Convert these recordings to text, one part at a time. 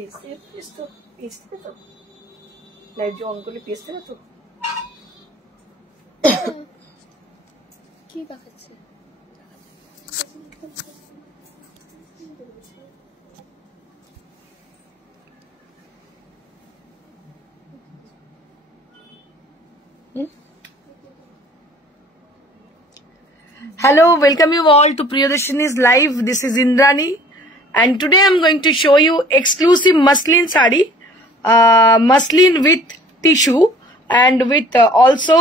পেজ তো পেজ থেকে তো লাইভ যে অন করলে পেজ থেকে তো কি দেখাচ্ছে? Hello, welcome you all to Priyadashini's live. This is Indrani, and today I'm going to show you exclusive muslin sari, muslin with tissue and with also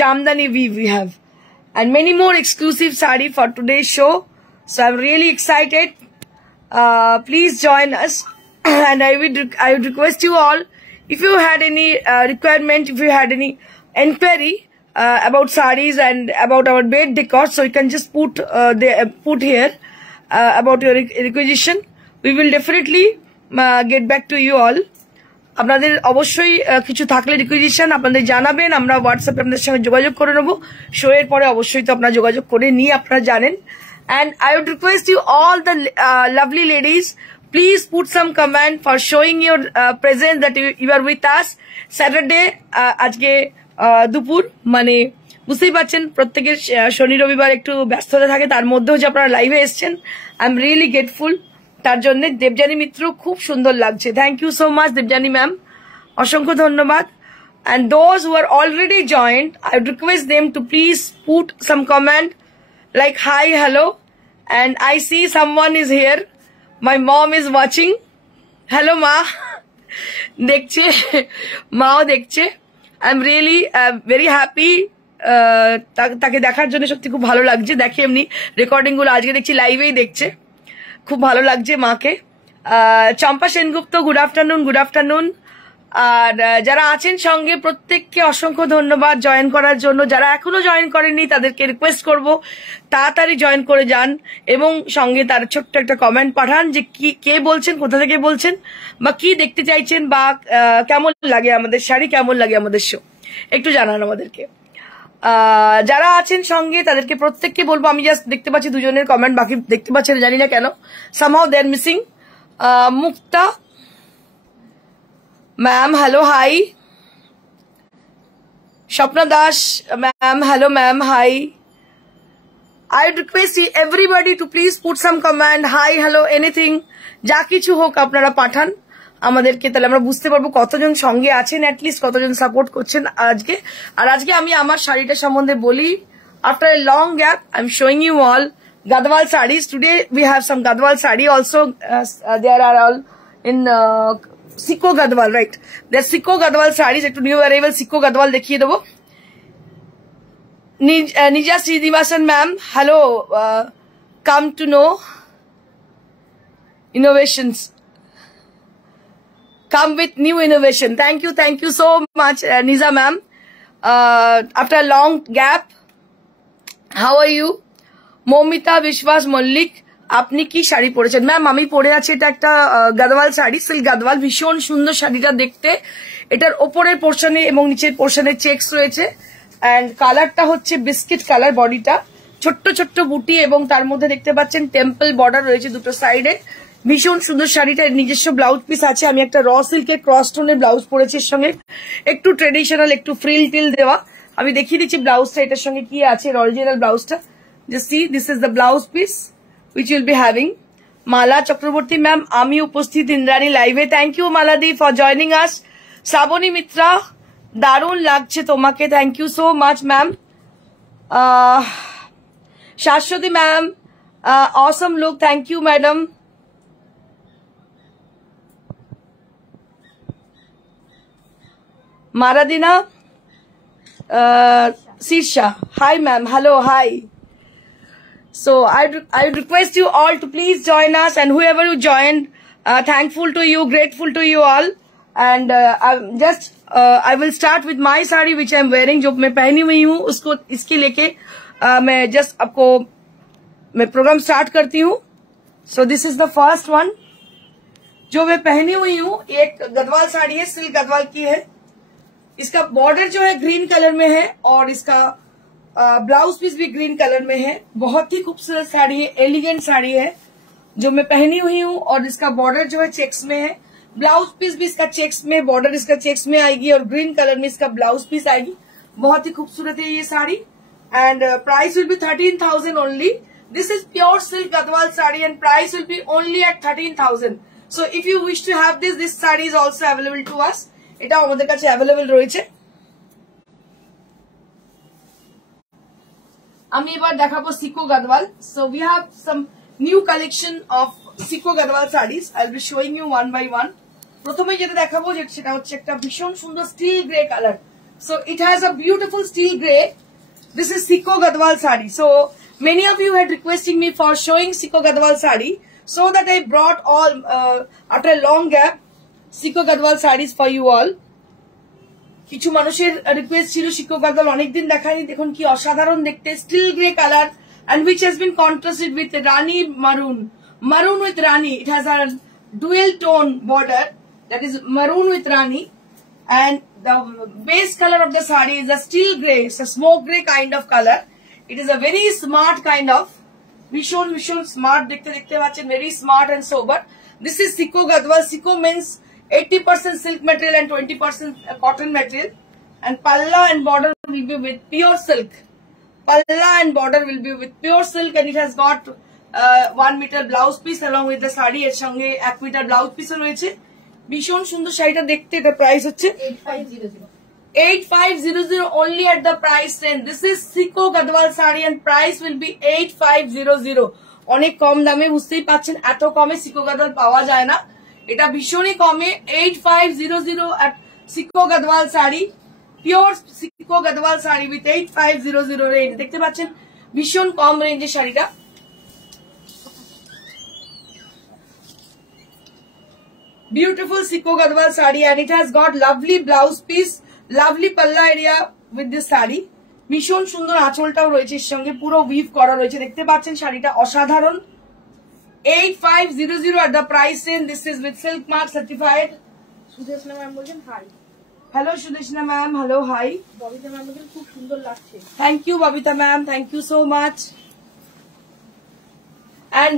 jamdani weave we have, and many more exclusive sari for today's show. So I'm really excited. Please join us, and I would request you all, if you had any requirement, if you had any enquiry about sarees and about our bed decor, so you can just put here about your requisition. We will definitely get back to you all. আপনাদের অবশ্যই কিছু থাকলে রিকুইজিশন আপনাদের জানাবেন, আমরা হোয়াটসঅ্যাপে আপনাদের সঙ্গে যোগাযোগ করে নেব। শো এর পরে অবশ্যই তো আপনারা যোগাযোগ করে নিয়ে আপনারা জানেন। And I would request you all the lovely ladies, please put some comment for showing your presence that you are with us Saturday. আজকে দুপুর মানে বুঝতেই পারছেন প্রত্যেকের শনি রবিবার একটু ব্যস্ততা থাকে, তার মধ্যেও যে আপনারা লাইভে এসছেন, আই এম রিয়েলি গ্রেটফুল তার জন্য। দেবজানী মিত্র খুব সুন্দর লাগছে, thank you so much Debjani ma'am, অসংখ্য ধন্যবাদ। And those who are already joined, I would request them to please put some comment like hi, hello, and I see someone is here. My mom is watching. Hello ma, দেখছে মাও দেখছে। I am really very happy, তাকে দেখার জন্য সত্যি খুব ভালো লাগছে। দেখে এমনি রেকর্ডিং গুলো আজকে দেখছি লাইভেই দেখছে, খুব ভালো লাগছে মাকে। Champa Sengupta, good afternoon, good afternoon. আর যারা আছেন সঙ্গে প্রত্যেককে অসংখ্য ধন্যবাদ জয়েন করার জন্য। যারা এখনো জয়েন করেননি তাদেরকে রিকোয়েস্ট করব তাড়াতাড়ি জয়েন করে যান এবং সঙ্গে তার ছোট্ট একটা কমেন্ট পাঠান যে কি কে বলছেন, কোথা থেকে বলছেন, বা কি দেখতে চাইছেন, বা কেমন লাগে আমাদের শাড়ি, কেমন লাগে আমাদের শো, একটু জানান আমাদেরকে। যারা আছেন সঙ্গে তাদেরকে প্রত্যেককে বলবো, আমি জাস্ট দেখতে পাচ্ছি দুজনের কমেন্ট, বাকি দেখতে পাচ্ছেন জানি না কেন, somehow they are missing. Mukta ma'am, hello, hi. Swapna Das ma'am, hello ma'am, hi. I request everybody to please put some comment, hi, hello, anything, যা কিছু হোক আপনারা পাঠান আমাদেরকে, তাহলে আমরা বুঝতে পারবো কতজন সঙ্গে আছেন, অ্যাটলিস্ট কতজন সাপোর্ট করছেন আজকে। আর আজকে আমি আমার শাড়িটা সম্বন্ধে বলি। After a long gap I am showing you all Gadwal saris. Today we have some Gadwal sari also, there are all in sico Gadwal, right, there sico Gadwal saris. একটু নিউ অ্যারাইভাল সিকো গাদওয়াল দেখিয়ে দেবো। Nija Srinivasan ma'am, hello, come to know innovations, come with new innovation. Thank you so much, Nija ma'am. After a long gap, how are you? Momita Vishwas Mollik, আপনি কি শাড়ি পরেছেন? ম্যাম আমি পরে আছি, এটা একটা গাদওয়াল শাড়ি, সিল্ক গাদওয়াল, ভীষণ সুন্দর শাড়িটা দেখতে। এটার ওপরের পোর্শনে এবং নিচের পোর্শনে চেকস রয়েছে, এন্ড কালারটা হচ্ছে বিস্কিট কালার, বডিটা ছোট্ট ছোট্ট বুটি এবং তার মধ্যে দেখতে পাচ্ছেন টেম্পল বর্ডার রয়েছে দুটো সাইডে। ভীষণ সুন্দর শাড়িটার নিজস্ব ব্লাউজ পিস আছে। আমি একটা র সিল্কের ক্রস টোনের ব্লাউজ পরেছি, এর সঙ্গে একটু ট্রেডিশনাল একটু ফ্রিল টিল দেওয়া। আমি দেখিয়ে দিচ্ছি ব্লাউজটা এটার সঙ্গে কি আছে, অরিজিনাল ব্লাউজটা। Just see, this is the blouse piece which you'll be having. Mala Chakraborty ma'am, আমি উপস্থিত ইন্দ্রাণী লাইভে, থ্যাংক ইউ মালাদি for joining us. Shrabani Mitra, দারুণ লাগছে তোমাকে, thank you so much ma'am. Shashwati ma'am, awesome look, thank you madam. মারাদিনা, Shirsha, hi ma'am, hello, hi. So I request you all to please join us, and whoever you joined, thankful to you, grateful to you all. And I will start with my sari which I am wearing, जो मैं पहनी हुई हूँ उसको इसके लेके मैं just आपको मैं प्रोग्राम स्टार्ट करती हूँ। So this is the first one जो मैं पहनी हुई हूँ, एक गदवाल साड़ी है, सिल्क गदवाल की है। इसका बॉर्डर जो है ग्रीन कलर में है और इसका ब्लाउज पीस भी ग्रीन कलर में है। बहुत ही खूबसूरत साड़ी है, एलिगेंट साड़ी है जो मैं पहनी हुई हूँ, और इसका बॉर्डर जो है चेक्स में है, ब्लाउज पीस भी इसका चेक्स में, बॉर्डर इसका चेक्स में आएगी और ग्रीन कलर में इसका ब्लाउज पीस आएगी। बहुत ही खूबसूरत है ये sari and price will be 13,000 only. This is pure silk Gadwal sari and price will be only at 13,000। So if you wish to have this sari is also available to us. এটাও আমাদের কাছে অ্যাভেলেবল রয়েছে। আমি এবার দেখাবো Sico Gadwal. So we have some new collection of Sico Gadwal saris. I will be showing you one by one. প্রথমে যেটা দেখাবো সেটা হচ্ছে একটা ভীষণ সুন্দর steel grey colour. So it has a beautiful steel grey. This is Sico Gadwal sari. So many of you had requesting me for showing Siko Gadwal sari, so that I brought all after a long gap Siko Gadwal sarees for you all. কিছু মানুষের রিকোয়েস্ট ছিল Siko Gadwal অনেকদিন দেখাইনি, দেখুন কি অসাধারণ দেখতে, still grey colour and which has been contrasted with Rani maroon with Rani. It has a dual tone border, that is maroon with Rani, and the base color of the saree is a steel grey. It's a smoke grey kind of color. It is a very smart kind of vishon smart dekhte pachchen, very smart and sober. This is Siko Gadwal. Siko means 80% silk material and 20% cotton material, and palla and border will be with pure silk. Palla and border will be with pure silk, and it has got 1 meter blouse piece along with the sari er sange 1 meter blouse piece royeche. Bishon sundor শাড়িটা দেখতে। এটা প্রাইস হচ্ছে 8500 only at the price range. This is Siko Gadwal sari and price will be 8500. অনেক কম দামে, বুঝতেই পাচ্ছেন এত কমে Siko Gadwal পাওয়া যায় না। এটা ভীষণই কমে 8500 at Siko Gadwal sari, pure Siko Gadwal sari with 8500 range। দেখতে পাচ্ছেন ভীষণ কম রেঞ্জের শাড়িটা। Beautiful Siko Gadwal sari and it has got lovely blouse piece, lovely palla area with this sari. ভীষণ সুন্দর আঁচলটাও রয়েছে এর সঙ্গে, পুরো উইভ করা রয়েছে। দেখতে পাচ্ছেন শাড়িটা অসাধারণ। 8500 at the price range. This is with silk mark certified. Sudeshna ma'am বলেন hi. Hello Sudeshna ma'am, hello, hi. Babita ma'am বলেন খুব সুন্দর লাগছে। Thank you Babita ma'am, thank you so much. And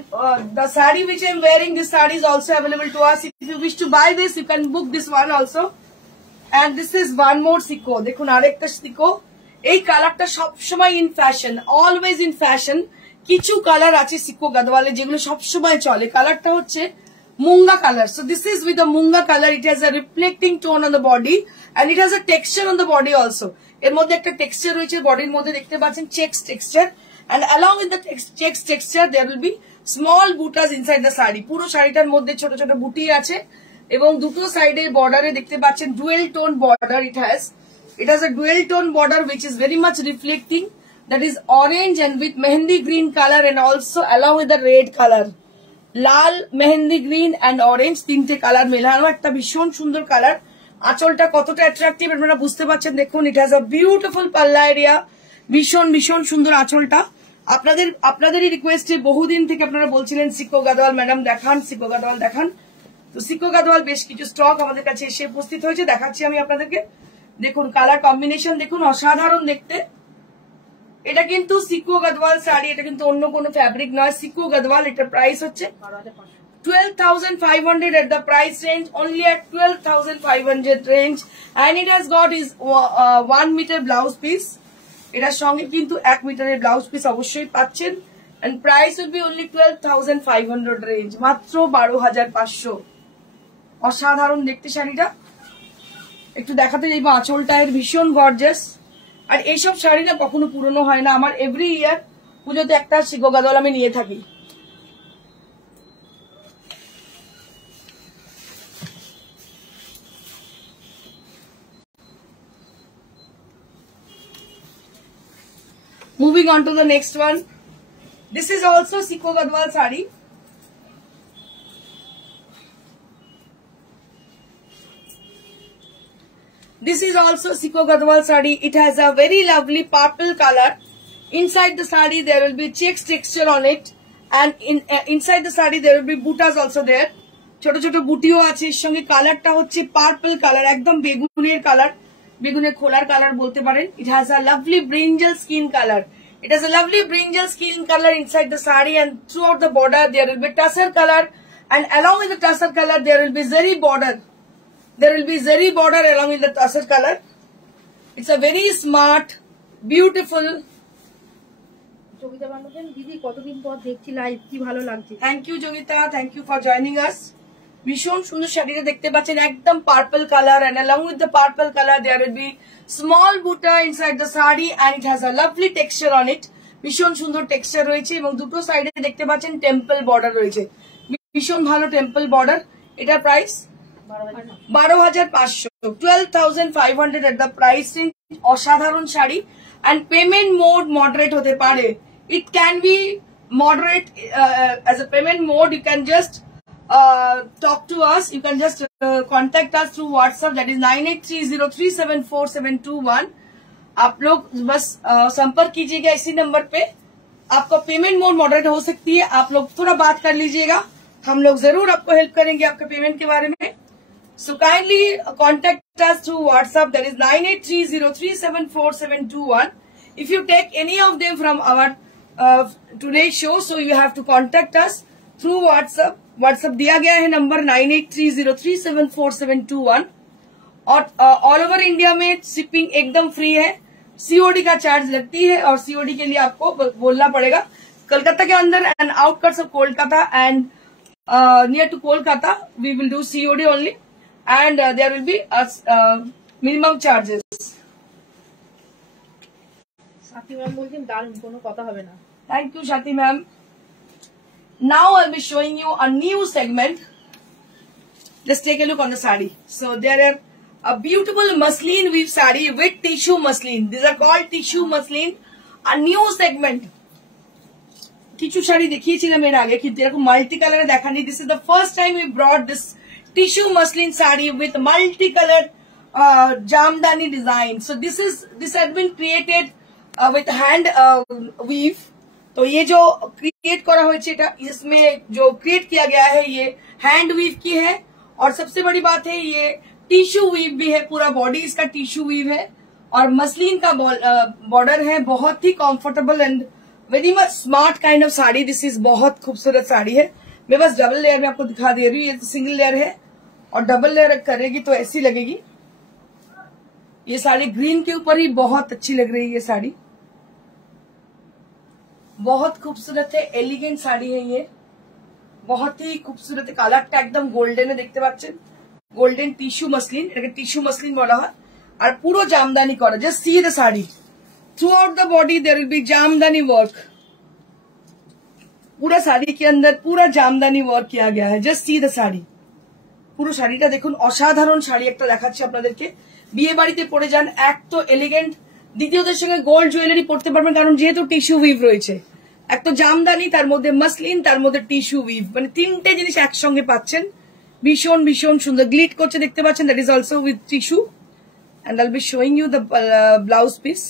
the sari which I am wearing, this sari is also available to us. If you wish to buy this, you can book this one also. And this is one more Siko. দেখুন আরেকটা Siko। এই কালারটা সবসময় in fashion, always in fashion. কিছু কালার আছে Siko Gadwal যেগুলো সবসময় চলে। কালারটা হচ্ছে মুঙ্গা colour. So this is with the munga color. It has a reflecting tone on the body and it has a texture on the body also. এর মধ্যে একটা টেক্সচার রয়েছে বডির মধ্যে, দেখতে পাচ্ছেন checks texture, and along with the checks texture there will be small butas inside the sari. পুরো শাড়িটার মধ্যে ছোট ছোট বুটি আছে এবং দুটো সাইডে বর্ডারে দেখতে পাচ্ছেন dual tone border. It has a dual tone border which is very much reflecting, that is orange and with mehendi green color and also along with the red color. লাল, মেহেন্দি গ্রিন and orange তিনটে colour মেলানো একটা ভীষণ সুন্দর কালার। আঁচলটা কতটা অ্যাট্রাকটিভ আপনারা বুঝতে পারছেন। দেখুন it has a beautiful palla area, ভীষণ সুন্দর আঁচলটা। আপনাদেরই রিকোয়েস্টে বহুদিন থেকে আপনারা বলছিলেন Siko Gadwal ম্যাডাম দেখান, Siko Gadwal দেখান। তো Siko Gadwal বেশ কিছু স্টক আমাদের কাছে এসে উপস্থিত হয়েছে, দেখাচ্ছি আমি আপনাদেরকে। দেখুন কালার কম্বিনেশন দেখুন, অসাধারণ দেখতে। এটা কিন্তু Siko Gadwal শাড়ি, এটা কিন্তু অন্য কোনো ফ্যাব্রিক নয়, Siko Gadwal। এটার প্রাইস হচ্ছে 12,500 at the price range, only at 12,500 range, and it has got is 1 meter blouse piece. এটার সঙ্গে কিন্তু 1 মিটারের ব্লাউজ পিস অবশ্যই পাচ্ছেন, and price will be only 12,500 range, মাত্র 12,500। অসাধারণ দেখতে শাড়িটা। একটু দেখাতে যাইবো আঁচলটা, এর ভীষণ গর্জাস। আর এইসব শাড়ি না কখনো পুরনো হয় না। আমার এভরি ইয়ার পুজোতে একটা Siko Gadwal আমি নিয়ে থাকি। Moving on to the next one. This is also Siko Gadwal sari. This is also Siko Gadwal sari. It has a very lovely purple color. Inside the sari there will be checks texture on it, and inside the sari there will be butas also there. ছোট ছোট বুটিও আছে। এর সঙ্গে কালারটা হচ্ছে purple colour, একদম বেগুনের কালার, বেগুনের খোলার কালার বলতে পারেন। It has a lovely brinjal skin color. It has a lovely brinjal skin color inside the sari, and throughout the border there will be tussar color, and along with the tussar color there will be zari border. There will be zari border along with the tussar color. It's a very smart, beautiful. Yogita বান্ধবন দিদি কতদিন পর দেখছি লাইভ, কি ভালো লাগছে। Thank you Jogita, thank you for joining us. ভীষণ সুন্দর শাড়িটা দেখতে পাচ্ছেন, একদম purple colour, and along with the purple color there will be small buta inside the sari, and it has a lovely texture on it. ভীষণ সুন্দর টেক্সচার রয়েছে এবং দুটো সাইডে দেখতে পাচ্ছেন টেম্পল বর্ডার রয়েছে, ভীষণ ভালো টেম্পল বর্ডার। এটার প্রাইস 12,500, 12,500 at the price range। অসাধারণ sari, and payment mode moderate হতে পারে। It can be moderate as a payment mode. You can just talk to us. You can just contact us through WhatsApp, that is 9830374721। आप लोग बस संपर्क कीजिएगा इसी नंबर पे। आपका पेमेंट मोड मॉडरेट हो सकती है, आप लोग थोड़ा बात कर लीजिएगा, हम लोग जरूर आपको हेल्प करेंगे आपके पेमेंट के बारे में। So kindly contact us through WhatsApp, that is 9830374721। If you take any of them from our today's show, so you have to contact us through WhatsApp। WhatsApp दिया गया है नंबर 9830374721। और ऑल ओवर इंडिया में शिपिंग एकदम फ्री है, सीओडी का चार्ज लगती है, और सीओडी के लिए आपको बोलना पड़ेगा कोलकाता के अंदर and outskirts of Kolkata and near to Kolkata we will do COD only, and there will be minimum charges। Sathi ma'am বলছেন দারুণ, কোনো কথা হবে না। Thank you Shati ma'am। Now I'll be showing you a new segment। Let's take a look on the sari। So there are a beautiful muslin weave sari with tissue muslin। These are called tissue muslin। A new segment। কিছু শাড়ি দেখিয়েছিলাম এর আগে, কিন্তু এরকম মাল্টি কালারে দেখানি। This is the first time we brought this tissue muslin sari with multicolored jamdani design। So this has been created with hand weave। तो ये जो क्रिएट करा हुआ है, इसमें जो क्रिएट किया गया है ये हैंड वीव की है, और सबसे बड़ी बात है ये टिश्यू वीव भी है, पूरा बॉडी इसका टिश्यू वीव है, और मसलिन का बॉर्डर है। बहुत ही comfortable and very much smart kind of sari. This is बहुत खूबसूरत साड़ी है। मैं बस डबल लेयर में आपको दिखा दे रही हूँ। ये तो सिंगल लेयर है, और डबल लेयर करेगी तो ऐसी लगेगी। ये साड़ी ग्रीन के ऊपर ही बहुत अच्छी लग रही है। ये साड़ी बहुत खूबसूरत है, एलिगेंट साड़ी है ये, बहुत ही खूबसूरत है। কালারটা একদম গোল্ডেনে দেখতে পাচ্ছেন, গোল্ডেন টিস্যু মসলিন, এটাকে টিস্যু মসলিন বলা হয়। আর পুরো জামদানি করা। Just see the sari, throughout the body there will be Jamdani work. पूरा শাড়ি के अंदर पूरा জামদানি ওয়ার্ক किया गया है। জাস্ট সি দ্য শাড়ি, পুরো শাড়িটা দেখুন। অসাধারণ শাড়ি একটা দেখাচ্ছি আপনাদেরকে। বিয়ে বাড়িতে পরে যান, এক তো এলিগেন্ট, দ্বিতীয়দের সঙ্গে গোল্ড জুয়েলারি পরতে পারবেন, কারণ যেহেতু টিস্যু উইভ রয়েছে। এক তো জামদানি, তার মধ্যে মসলিন, তার মধ্যে টিস্যু উইভ, মানে তিনটে জিনিস একসঙ্গে পাচ্ছেন। ভীষণ ভীষণ সুন্দর গ্লিট করছে দেখতে পাচ্ছেন। That is also with tissue, and I'll be showing you the blouse piece.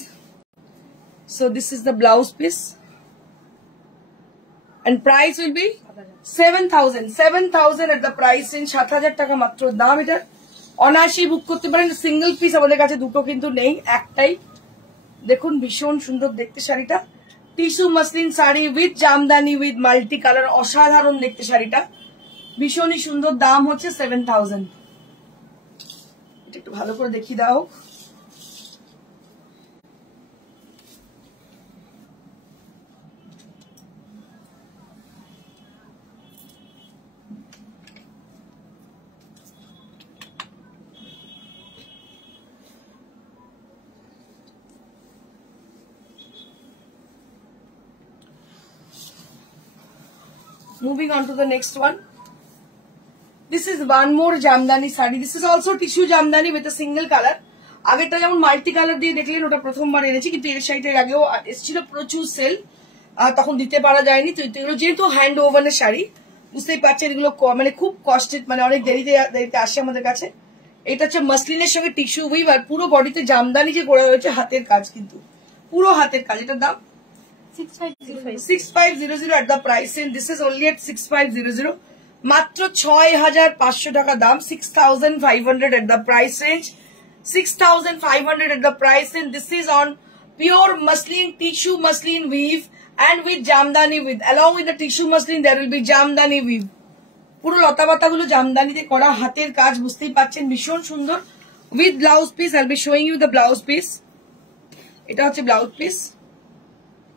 So this is the blouse piece, and price will be 7,000 at the price range। 7,000 টাকা মাত্র দাম এটার। অনায়াসি বুক করতে পারেন। সিঙ্গেল পিস আমাদের কাছে দুটো কিন্তু নেই, একটাই। দেখুন ভীষণ সুন্দর দেখতে শাড়িটা। টিস্যু মসলিন শাড়ি উইথ জামদানি উইথ মাল্টি কালার, অসাধারণ দেখতে শাড়িটা, ভীষণই সুন্দর। দাম হচ্ছে 7,000। এটা একটু ভালো করে দেখিয়ে দাও। Moving on to the next one. This is one more Jamdani sari. This is also tissue Jamdani with a single color। আগেরটা যেমন মাল্টি কালার দিয়ে দেখলেন, ওটা প্রথমবার এনেছি, কিন্তু এর শাড়িটার আগেও এসেছিল প্রচুর সেল, তখন দিতে পারা যায়নি। তো এগুলো যেহেতু হ্যান্ড ওভানের শাড়ি, বুঝতেই পারছেন এগুলো মানে খুব কষ্টের, মানে অনেক দেরিতে আসে আমাদের কাছে। এটা হচ্ছে মসলিনের সঙ্গে টিস্যু উইভ, আর পুরো বডিতে জামদানি যে করা হয়েছে, হাতের কাজ, কিন্তু পুরো হাতের কাজ। এটার দাম 6500 at the price, and this is only at 6500। মাত্র 6,500 টাকা দাম। 6,500 at the price range। 6,500 at the price range। This is on pure muslin, tissue muslin weave and with jamdani weave. Along with the tissue muslin there will be jamdani weave. পুরো লতা পাতা গুলো জামদানিতে করা হাতের কাজ, বুঝতেই পাচ্ছেন ভীষণ সুন্দর। With blouse piece, I'll be showing you the blouse piece. এটা হচ্ছে blouse piece.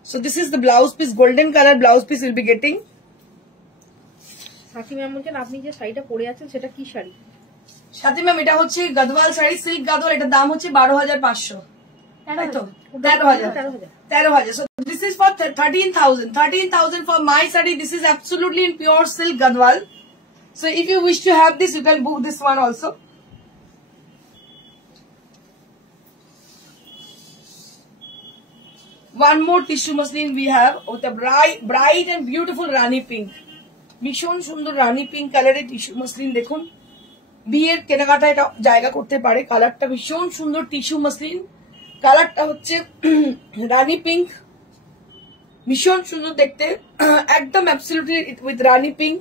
So this is the blouse piece, golden color blouse piece you'll be getting. Sathi ma'am বলছেন আপনি যে শাড়িটা পরে আছেন সেটা কি শাড়ি? সাথী ম্যাম এটা হচ্ছে গদওয়াল শাড়ি, সিল্ক গদওয়াল। এটার দাম হচ্ছে 12,500, তাই তো? 13,000। So this is for 13,000. 13,000 for my saree. This is absolutely in pure silk gadwal. So if you wish to have this, you can book this one also. One more tissue muslin we have with a bright and beautiful rani pink. ভীষণ সুন্দর রানি পিঙ্ক কালারের tissue muslin. দেখুন বিয়ের কেনাকাটা এটা জায়গা করতে পারে। কালারটা ভীষণ সুন্দর টিস্যু মসলিন, কালারটা হচ্ছে রানি পিঙ্ক, ভীষণ সুন্দর দেখতে, একদম অ্যাবসলিউটলি উইথ রানি পিঙ্ক।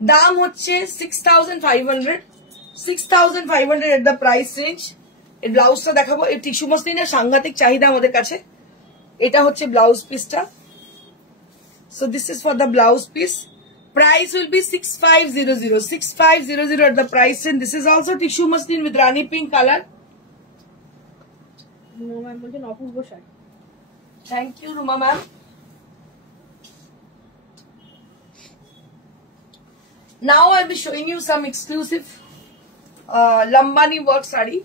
দাম হচ্ছে 6,500 এট দ্য প্রাইস রেঞ্জ। এই ব্লাউজটা দেখাবো। এই টিস্যু মসলিনের সাংঘাতিক চাহিদা আমাদের কাছে। এটা হচ্ছে ব্লাউজ পিসটা। So this is for the blouse piece. Price will be 6,500. 6,500 at the price, and this is also tissue muslin with rani pink color. Thank you, Ruma ma'am. Now I'll be showing you some exclusive lambani work sari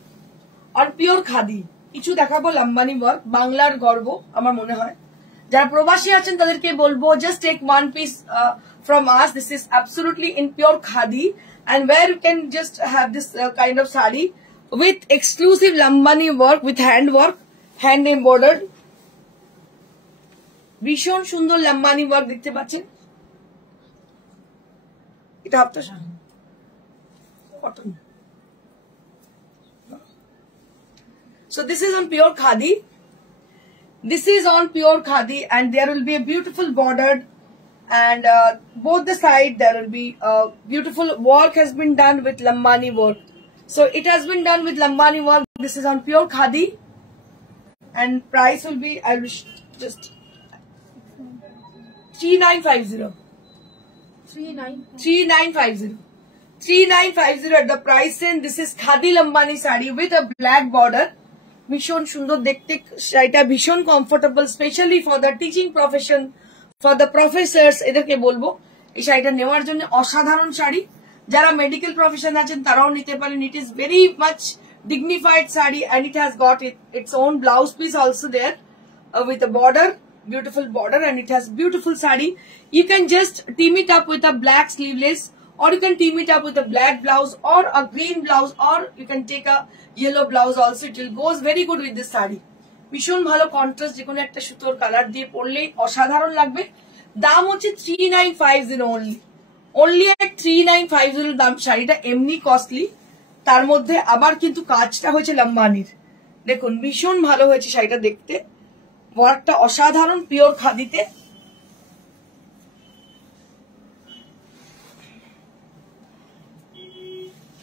on pure khadi. কিছু দেখাবো lambani work, বাংলার গর্ব আমার মনে হয়। যারা প্রবাসী আছেন তাদেরকে বলবো just take one piece from us. This is absolutely in pure khadi, and where you can just have this kind of sari with exclusive lambani work with hand work, hand embroidered. ভীষণ সুন্দর lambani work দেখতে পাচ্ছেন। এটা হাফটা cotton. So this is on pure khadi. This is on pure khadi, and there will be a beautiful bordered, and both the side there will be beautiful work has been done with lambani work. So it has been done with lambani work. This is on pure khadi, and price will be, I will just 3,950. 3,950 at the price, and this is khadi lambani sari with a black border. ভীষণ সুন্দর দেখতে শাড়িটা, ভীষণ comfortable, specially for the teaching profession, for the Professor's, এদেরকে বলবো এই শাড়িটা নেওয়ার জন্য। অসাধারণ শাড়ি, যারা মেডিকেল প্রফেশন আছেন তারাও নিতে পারেন। It is very much dignified sari, and it has got its own blouse piece also there with a border, beautiful border, and it has beautiful sari. You can just team it up with a black sleeveless, or you can team it up with a black blouse or a green blouse, or you can take a yellow blouse also. It will goes very good with this sari. ভীষণ ভালো কন্ট্রাস্ট, যে কোনো একটা সুতোর কালার দিয়ে পরলে অসাধারণ লাগবে। দাম হচ্ছে 3,950 only at 3,950 দাম। শাড়িটা এমনি কস্টলি, তার মধ্যে আবার কিন্তু কাজটা হয়েছে লম্বানির। দেখুন ভীষণ ভালো হয়েছে শাড়িটা দেখতে, ওয়ার্কটা অসাধারণ পিওর খাদিতে।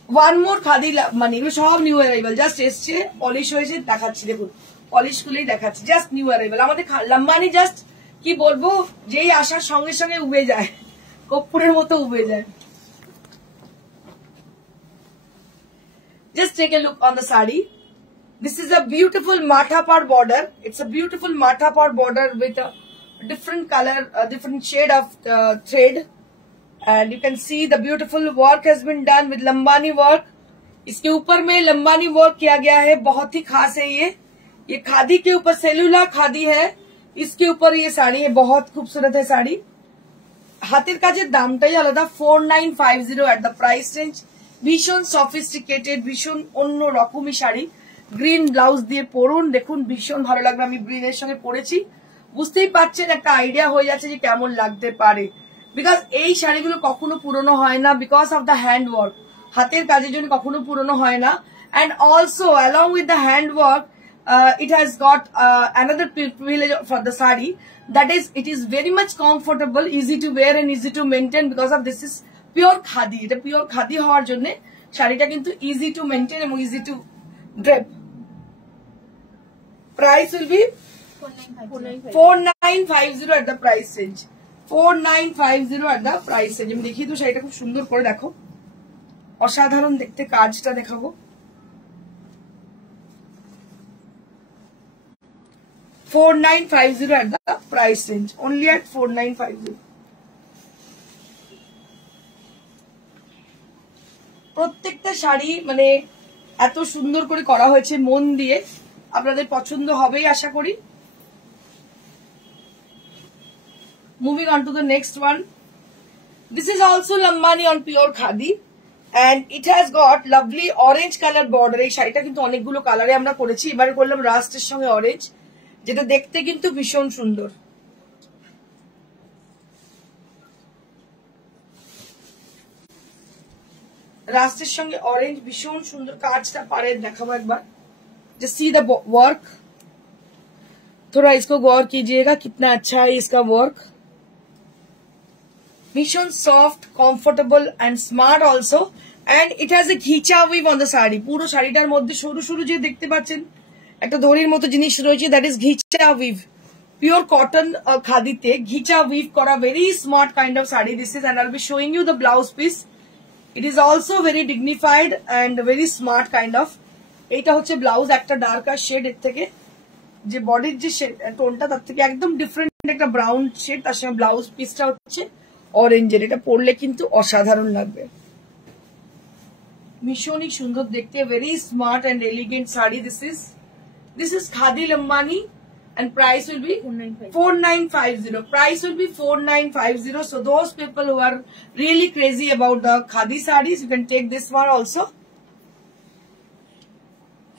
ওয়ান মোর খাদি মানে এগুলো সব নিউ অ্যারাইভাল, জাস্ট এসছে, পলিশ হয়েছে, দেখাচ্ছি। দেখুন পলিশ গুলোই দেখাচ্ছি, জাস্ট নিউ অ্যারাইভাল। আমাদের লম্বানি জাস্ট কি বলবো, যেই আসার সঙ্গে সঙ্গে উবে যায়, কর্পূরের মতো উবে যায়। Just take a look on the sari. This is a beautiful matha par border. It's a beautiful matha par border with a different color, a different shade of thread. And you can see the beautiful work has been done with lambani work. इसके ऊपर में लंबानी वर्क किया गया है, बहुत ही खास है ये खादी के ऊपर सेलुलर खादी है, इसके ऊपर ये साड़ी है, बहुत खूबसूरत है साड़ी। হাতের কাজের দামটাই আলাদা, 4,950 at the price range। ভীষণ সফিস্টিকেটেড, ভীষণ অন্য রকমই শাড়ি। গ্রিন ব্লাউজ দিয়ে পরুন, দেখুন ভীষণ ভালো লাগবে। আমি গ্রিনের সঙ্গে পরেছি, বুঝতেই পারছেন, একটা আইডিয়া হয়ে যাচ্ছে যে কেমন লাগতে পারে। বিকজ এই শাড়িগুলো কখনো পুরনো হয় না, because of the hand work. হাতের কাজের জন্য কখনো পুরনো হয় না। And also along with the hand work, it has got another privilege for the sari, that is it is very much comfortable, easy to wear and easy to maintain because of this is pure khadi। এটা পিওর খাদি হওয়ার জন্য শাড়িটা কিন্তু easy to maintain এবং easy to drape. price will be 4950 at the price range. 4950 at the price range. আমি দেখিয়ে তো শাড়িটা খুব সুন্দর করে দেখো, অসাধারণ দেখতে, কাজটা দেখাবো। 4950 at the price range. Only at 4950. প্রত্যেকটা শাড়ি মানে এত সুন্দর করে করা হয়েছে মন দিয়ে, আপনাদের পছন্দ হবেই আশা করি। Moving on to the next one. This is also Lambani on pure khadi and it has got lovely orange color border. এই শাড়িটা কিন্তু অনেকগুলো কালারে আমরা করেছি, এবারে করলাম রাস্টের সঙ্গে অরেঞ্জ, যেটা দেখতে কিন্তু ভীষণ সুন্দর। রাস্টের সঙ্গে অরেঞ্জ ভীষণ সুন্দর, কাজটা পারে দেখাবো একবার। Just see the work. थोड़ा इसको गौर कीजिएगा कितना अच्छा है इसका वर्क। भीषण soft, comfortable and smart also and it has a घिचा वीव ऑन द শাড়ি। পুরো শাড়িটার মধ্যে সরু সরু যে দেখতে পাচ্ছেন একটা দড়ির মতো জিনিস রয়েছে, that is ghicha weave. Pure cotton খাদিতে ঘিচা উইভ করা very smart kind of sari this is, and I will be showing you the blouse piece. It is also very dignified and very smart kind of. এইটা হচ্ছে ব্লাউজ, একটা darker shade, এর থেকে যে বডির যে টোনটা তার থেকে একদম ডিফারেন্ট একটা ব্রাউন শেড, তার সঙ্গে ব্লাউজ পিসটা হচ্ছে অরেঞ্জের। এটা পরলে কিন্তু অসাধারণ লাগবে, ভীষণই সুন্দর দেখতে, very smart and elegant sari. This is Khadi Lambani and price will be 4950. Price will be 4950. So those people who are really crazy about the Khadi sarees, you can take this one also.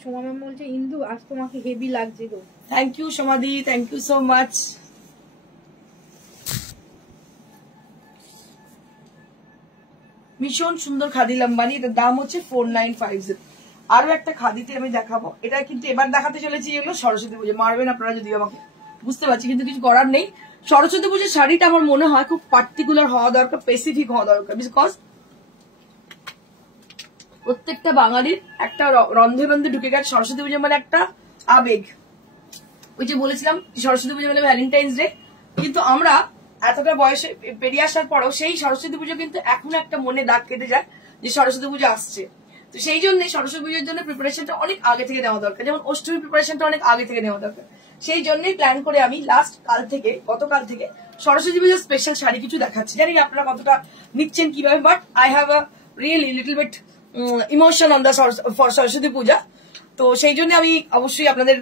Soma ম্যাম বলছে ইন্দু আজ তোমাকে হেভি লাগছে গো। Thank you Shamadhi, thank you so much. ভীষণ সুন্দর খাদি লম্বানি, এটার দাম হচ্ছে 4950। আরো একটা খাদিতে আমি দেখাবো, এটা কিন্তু এবার দেখাতে চলেছি এগুলো সরস্বতী পুজো, মারবেন আপনারা যদি আমাকে, বুঝতে পারছি, কিন্তু কিছু করার নেই। সরস্বতী পুজোর শাড়িটা আমার মনে হয় খুব পার্টিকুলার হওয়া দরকার, স্পেসিফিক হওয়া দরকার, বিকজ প্রত্যেকটা বাঙালির একটা রন্ধে রন্ধে ঢুকে গেছে সরস্বতী পুজো মানে একটা আবেগ। ওই যে বলেছিলাম সরস্বতী পুজো মানে ভ্যালেন্টাইন্স ডে, কিন্তু আমরা এতটা বয়সে পেরিয়ে আসার পরেও সেই সরস্বতী পুজো কিন্তু এখন একটা মনে দাগ কেটে যায় যে সরস্বতী পুজো আসছে। তো সেই জন্য সরস্বতী পুজোর জন্য প্রিপারেশনটা অনেক আগে থেকে নেওয়া দরকার, যেমন অষ্টমী প্রিপারেশনটা অনেক আগে থেকে নেওয়া দরকার। সেই জন্যই প্ল্যান করে আমি গতকাল থেকে সরস্বতী পুজোর স্পেশাল শাড়ি কিছু দেখাচ্ছি। জানি আপনারা কতটা নিচ্ছেন কিভাবে, but I have a really little bit emotion on the Saraswati Puja. তো সেই জন্য আমি অবশ্যই আপনাদের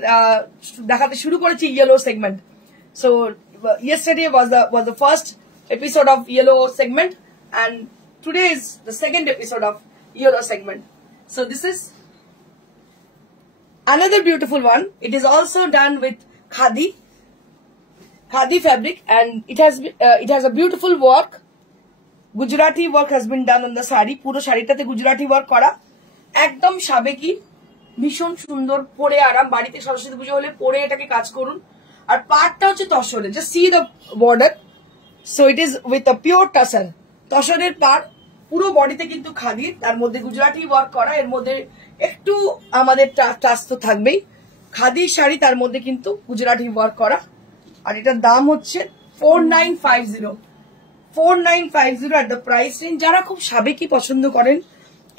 দেখাতে শুরু করেছি yellow segment. So yesterday was the first episode of yellow segment and today is the second episode of yellow segment. So this is another beautiful one. It is also done with khadi fabric and it has a beautiful work. Gujarati work has been done on the sari. Puro শাড়িটাতে Gujarati work করা, একদম সাবেকি, ভীষণ সুন্দর, পরে আরাম। বাড়িতে সরস্বতী পুজো হলে পরে এটাকে কাজ করুন। আর পাটটা হচ্ছে তসরে, just see the border. So it is with a pure tasar, তসরের পাট, পুরো বডিতে কিন্তু খাদি, তার মধ্যে গুজরাটি ওয়ার্ক করা, এর মধ্যে একটু আমাদের টাচ তো থাকবেই। খাদি শাড়ি, তার মধ্যে কিন্তু গুজরাটি ওয়ার্ক করা, আর এটার দাম হচ্ছে 4950। 4950 at the price range. যারা খুব সাবেকি পছন্দ করেন,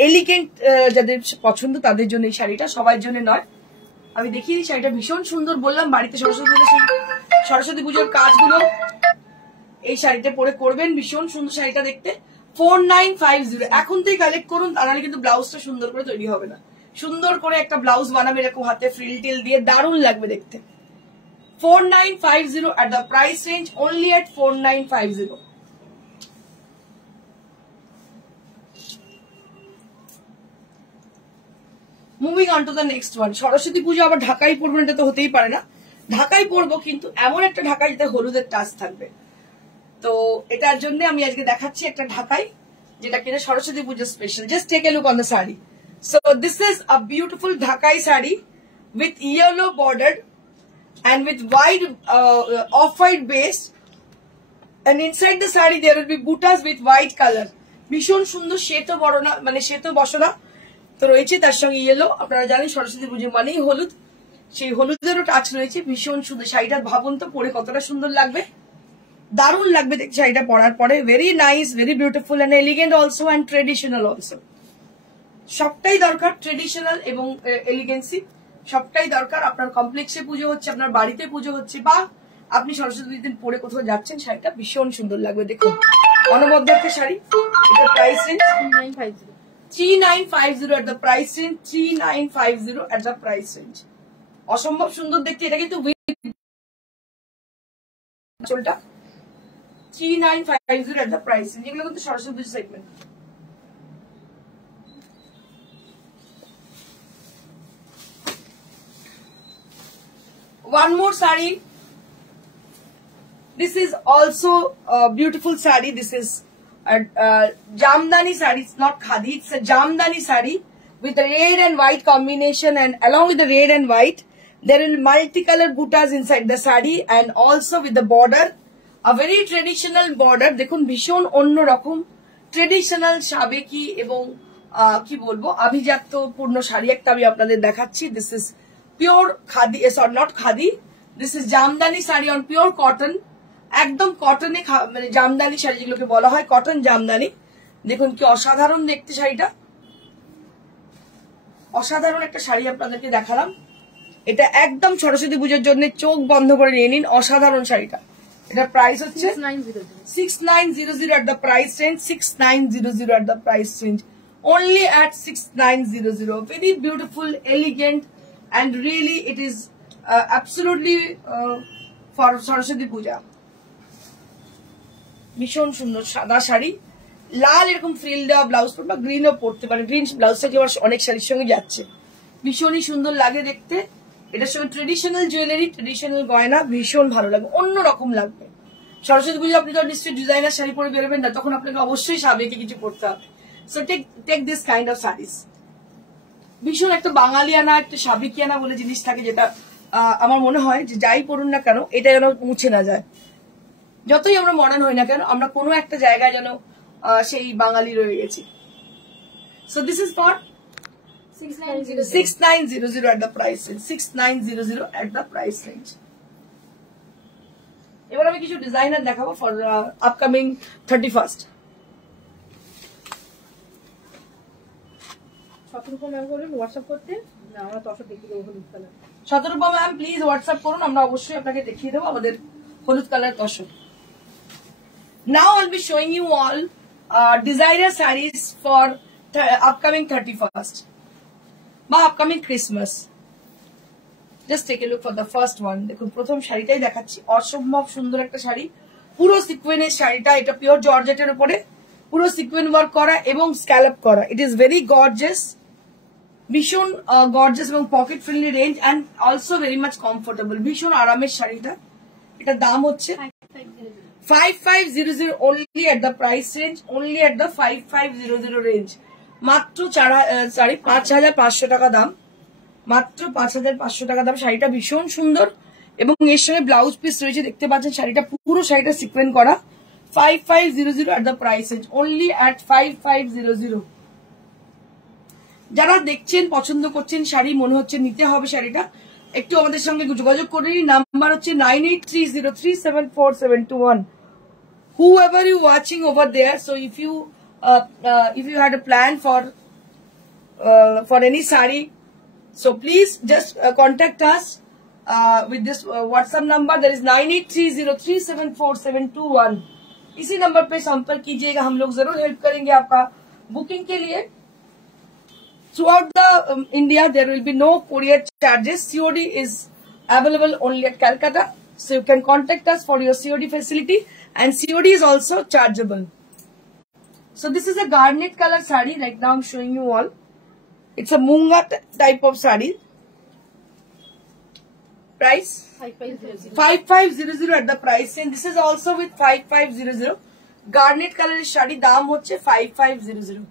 এলিগেন্ট যাদের পছন্দ, তাদের জন্য এই শাড়িটা, সবার জন্য নয়। আমি দেখিয়ে দিই শাড়িটা ভীষণ সুন্দর, বললাম বাড়িতে সরস্বতী পুজোর কাজগুলো এই শাড়িটা পরে করবেন, ভীষণ সুন্দর শাড়িটা দেখতে। 4950 এখন থেকে কালেক্ট করুন, তা নাহলে কিন্তু ব্লাউজটা সুন্দর করে তৈরি হবে না। সুন্দর করে একটা ব্লাউজ বানাবে এরকম হাতে ফ্রিল টিল দিয়ে, দারুণ লাগবে দেখতে। 4950 at the price range, only at 4950. Moving on to the next one. Saraswati পুজো আবার ঢাকাই পড়বো, এটা তো হতেই পারে না। ঢাকাই পড়বো, কিন্তু এমন একটা ঢাকাই যেটা হলুদের টাচ থাকবে। তো এটার জন্য আমি আজকে দেখাচ্ছি একটা ঢাকাই, যেটা কিনা Saraswati Puja special. Just take a look on the sari. So this is a beautiful Dhakai sari with yellow bordered and with wide off-white base, and inside the saree there will be butas with white color. ভীষণ সুন্দর, শ্বেত বর্ণ, মানে শ্বেত বসনা তো রয়েছে, তার সঙ্গে ইয়েলো। আপনারা জানেন সরস্বতী পুজো মানেই হলুদ, সেই হলুদেরও টাচ রয়েছে, ভীষণ সুন্দর শাড়িটা। ভাবুন তো পরে কতটা সুন্দর লাগবে, দারুণ লাগবে দেখছি শাড়িটা পরার পরে। Very nice, very beautiful and elegant also and traditional also. সবটাই দরকার, ট্রেডিশনাল এবং এলিগেন্সি সবটাই দরকার। আপনার কমপ্লেক্সে পুজো হচ্ছে, আপনার বাড়িতে পুজো হচ্ছে, বা আপনি সরস্বতী দিন পরে কোথাও যাচ্ছেন, শাড়িটা ভীষণ সুন্দর লাগবে। দেখুন অনবদ্য একটা শাড়ি। এটা price range 3950 at the price range, 3950 at the price range। অসম্ভব সুন্দর দেখতে। এটা কিন্তু চোলটা 3950 at the price range। এগুলো কিন্তু Saraswati segment. One more sari. This is also a beautiful sari. This is a Jamdani sari. It's not khadi. It's a Jamdani sari with a red and white combination, and along with the red and white, there will be multicolored buttas inside the sari, and also with the border, a very traditional border. দেখুন ভীষণ অন্যরকম ট্রেডিশনাল সাবেকি এবং কি বলবো আভিজাত্য পূর্ণ শাড়ি একটা আমি আপনাদের দেখাচ্ছি। This is pure khadi, sorry not khadi, this is Jamdani sari on pure cotton। একদম কটনে মানে জামদানি শাড়ি যেগুলোকে বলা হয়, কটন জামদানি। দেখুন কি অসাধারণ দেখতে শাড়িটা, অসাধারণ একটা শাড়ি আপনাদেরকে দেখালাম। এটা একদম সরস্বতী পুজোর জন্য চোখ বন্ধ করে নিয়ে নিন, অসাধারণ শাড়িটা। এটা প্রাইস হচ্ছে 6900 at the price range, 6900 at the price range, only at 6900। very beautiful, elegant, and really it is absolutely for Saraswati পূজা। ভীষণ সুন্দর সাদা শাড়ি, লাল এরকম ফ্রিল দেওয়া ব্লাউজ পরবে, গ্রিনও পরতে পারে। গ্রিন ব্লাউজটা কি অনেক শাড়ির সঙ্গে যাচ্ছে, ভীষণই সুন্দর লাগে দেখতে। এটার সঙ্গে ট্রেডিশনাল জুয়েলারি, ট্রেডিশনাল গয়না ভীষণ ভালো লাগবে, অন্যরকম লাগবে। সরস্বতী পুজো আপনি তো নিশ্চয়ই ডিজাইনার শাড়ি পরে বেরোবেন না, তখন আপনাকে অবশ্যই সাবেকি কিছু পরতে হবে। So take this kind of saris. ভীষণ একটা বাঙালিয়ানা, একটা সাবেকিয়ানা বলে জিনিস থাকে, যেটা আমার মনে হয় যে যাই পড়ুন না কেন এটা যেন মুছে না যায়। যতই আমরা মডার্ন হই না কেন, আমরা কোনো একটা জায়গায় যেন সেই বাঙালি রয়ে গেছি। So this is for 6900 at the price range, 6900 at the price range। এবার আমি কিছু ডিজাইনার দেখাবো ফর আপকামিং 31st। শতরূপা ম্যাম বলুন হোয়াটসঅ্যাপ করতে, আমরা তসর দেখিয়ে দেবো হলুদ কালার। শতরূপা ম্যাম প্লিজ হোয়াটসঅ্যাপ করুন, আমরা অবশ্যই আপনাকে দেখিয়ে দেবো আমাদের হলুদ কালার tussar. Now I'll be showing you all designer sarees for upcoming 31st বা upcoming Christmas। Just take a look for the first one। দেখুন প্রথম শাড়িটাই দেখাচ্ছি, অসম্ভব সুন্দর একটা শাড়ি, পুরো সিকোয়েন্সের শাড়িটা। এটা পিওর জর্জেটের উপরে পুরো সিকোয়েন্স ওয়ার্ক করা এবং স্ক্যালপ করা। ইট ইজ ভেরি গর্জিয়াস, ভীষণ গর্জিয়াস এবং pocket friendly range, and also very much comfortable. ভীষণ আরামের শাড়িটা। এটার দাম হচ্ছে 5500 only at the price range, only at the 5500 রেঞ্জ। মাত্র 5500 টাকা দাম, মাত্র 5500 টাকা দাম। শাড়িটা ভীষণ সুন্দর এবং এর সঙ্গে ব্লাউজ পিস রয়েছে, দেখতে পাচ্ছেন শাড়িটা পুরো শাড়িটা সিকোয়েন্স করা। 5500 at the price range, only at 5500। যারা দেখছেন পছন্দ করছেন শাড়ি, মনে হচ্ছে নিতে হবে শাড়িটা, একটু আমাদের সঙ্গে যোগাযোগ করে নিন। নাম্বার হচ্ছে 9830374721। whoever you watching over there, so if you had a plan for any sari, so please just contact us with this WhatsApp number, that is 9830374721। इसी नंबर पे संपर्क कीजिएगा, हम लोग जरूर हेल्प करेंगे आपका बुकिंग के लिए। Throughout the India, there will be no courier charges. COD is available only at Calcutta, so you can contact us for your COD facility, and COD is also chargeable. So this is a garnet color sari. Right now I'm showing you all. It's a munga type of sari. Price 5500 at the price, and this is also with 5500 garnet color sari। দাম হচ্ছে 5500,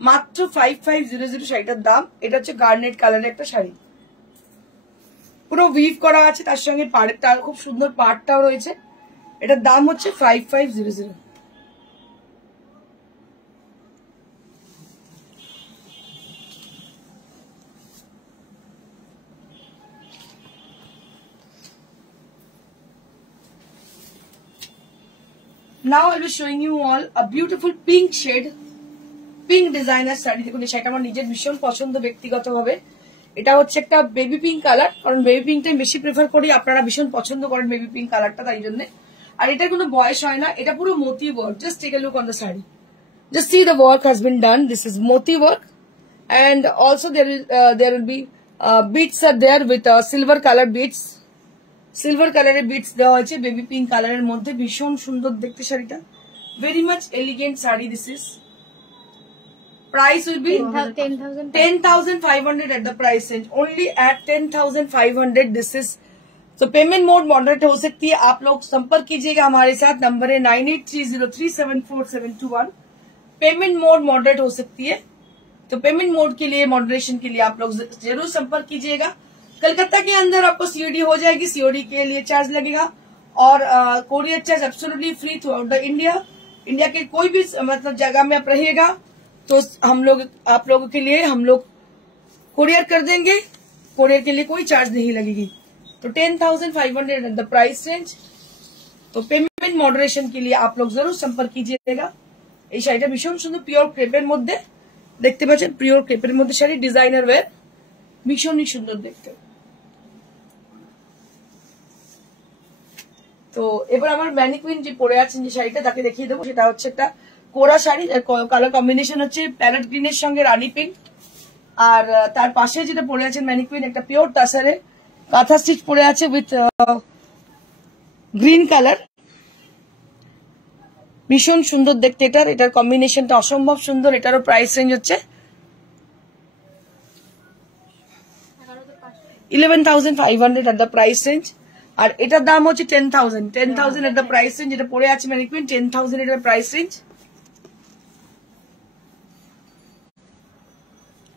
মাত্র 5500 শাড়িটার দাম। এটা হচ্ছে গার্নেট কালারের একটা শাড়ি, পুরো উইভ করা আছে, তার সঙ্গে পাড়েরটা খুব সুন্দর পাড়টাও রয়েছে। এটার দাম হচ্ছে 5500। Now I will be showing you all a beautiful pink shade, pink designer sari. দেখুন এই শাড়িটা আমার নিজের ভীষণ পছন্দ ব্যক্তিগতভাবে। এটা হচ্ছে একটা বেবি পিঙ্ক কালার, কারণ বেবি পিঙ্কটা আমি বেশি প্রেফার করি, আপনারা ভীষণ পছন্দ করেন বেবি পিঙ্ক কালারটা, তাই জন্য। আর এটা কোনো বয়স হয় না, এটা পুরো মতি work. Just take a look on the sari, just see the work has been done. This is moti work, and also there will be beads are there with silver color beads, silver color beads দেওয়া হয়েছে baby pink কালারের মধ্যে। ভীষণ সুন্দর দেখতে শাড়িটা, very much elegant sari. This is price will be 10,500 at the price range, only at 10,500 this is। तो payment mode moderate हो सकती है, आप लोग संपर्क कीजिएगा हमारे साथ, नंबर है 9830374721। पेमेंट मोड मॉडरेट हो सकती है, तो पेमेंट मोड के लिए, मॉडरेशन के लिए आप लोग जरूर संपर्क कीजिएगा। कलकत्ता के अंदर आपको सीओडी हो जाएगी, सीओडी के लिए चार्ज लगेगा, और courier charge absolutely free through out the India. India के कोई भी मतलब जगह में आप रहिएगा तो हम लोग आप लोगों के लिए हम लोग कोरियर कर देंगे, कोरियर के लिए कोई चार्ज नहीं लगेगी। तो 10,500 एट द प्राइस रेंज। तो पेमेंट मॉडरेशन के लिए आप लोग जरूर संपर्क कीजिएगा। এই শাড়িটা ভীষণ সুন্দর, পিওর ক্রেপের মধ্যে দেখতে পাচ্ছেন, পিওর ক্রেপের মধ্যে শাড়ি, ডিজাইনার ওয়্যার, ভীষণই সুন্দর দেখতে। তো এবার আমার ম্যানিকুইন যে পরে আছেন যে শাড়িটা, তাকে দেখিয়ে দেবো। সেটা হচ্ছে একটা কোরা শাড়ি, কালার কম্বিনেশন হচ্ছে প্যারেট গ্রিনের সঙ্গে রানী পিঙ্ক। আর তার পাশে যেটা পরে আছেন ম্যানিকুইন, একটা পিওর টাসারে কাঁথা স্টিচ পরে আছে উইথ গ্রিন কালার। ভীষণ সুন্দর দেখতে এটার কম্বিনেশনটা অসম্ভব সুন্দর। এটারও প্রাইস রেঞ্জ হচ্ছে 11,500 এট দ্য প্রাইস রেঞ্জ। আর এটার দাম হচ্ছে 10,000 এট দ্য প্রাইস রেঞ্জ। এটা পরে আছে ম্যানিকুইন, 10,000 এটার প্রাইস রেঞ্জ।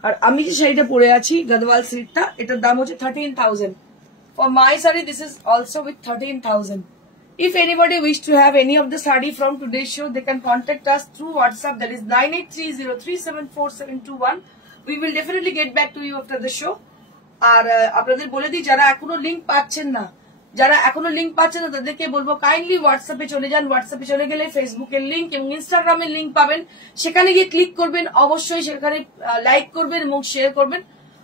আর আমি যে শাড়িটা পরে আছি গদওয়াল সিল্কটা, এটার দাম হচ্ছে 13,000। For my sari this is also with 13,000। If anybody wish to have any of the sari from today's show, they can contact us through WhatsApp, that is 9830374721. We will definitely get back to you after the show. আর আপনাদের বলে দিই, যারা এখনো লিংক পাচ্ছেন না তাদেরকে বলবো কাইন্ডলি হোয়াটসঅ্যাপে চলে যান। হোয়াটসঅ্যাপে চলে গেলে ফেসবুকের লিংক এবং ইনস্টাগ্রামের লিংক পাবেন, সেখানে গিয়ে ক্লিক করবেন, অবশ্যই সেখানে লাইক করবেন এবং শেয়ার করবেন,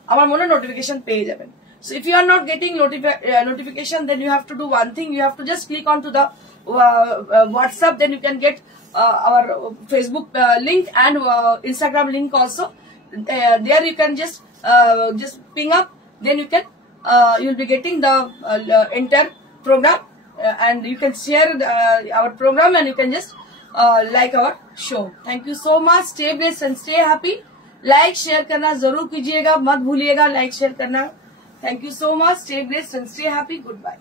আমার মনে নোটিফিকেশন পেয়ে যাবেন। So if you are not getting notification, then you have to do one thing. You have to just click onto the WhatsApp. Then you can get our Facebook link and Instagram link also. There you can just ping up. Then you can you'll be getting the entire program, and you can share our program, and you can just like our show. Thank you so much. Stay blessed and stay happy. Like share करना जरूर कीजिएगा, मत भूलिएगा like share करना। Thank you so much. Stay blessed and stay happy. Goodbye.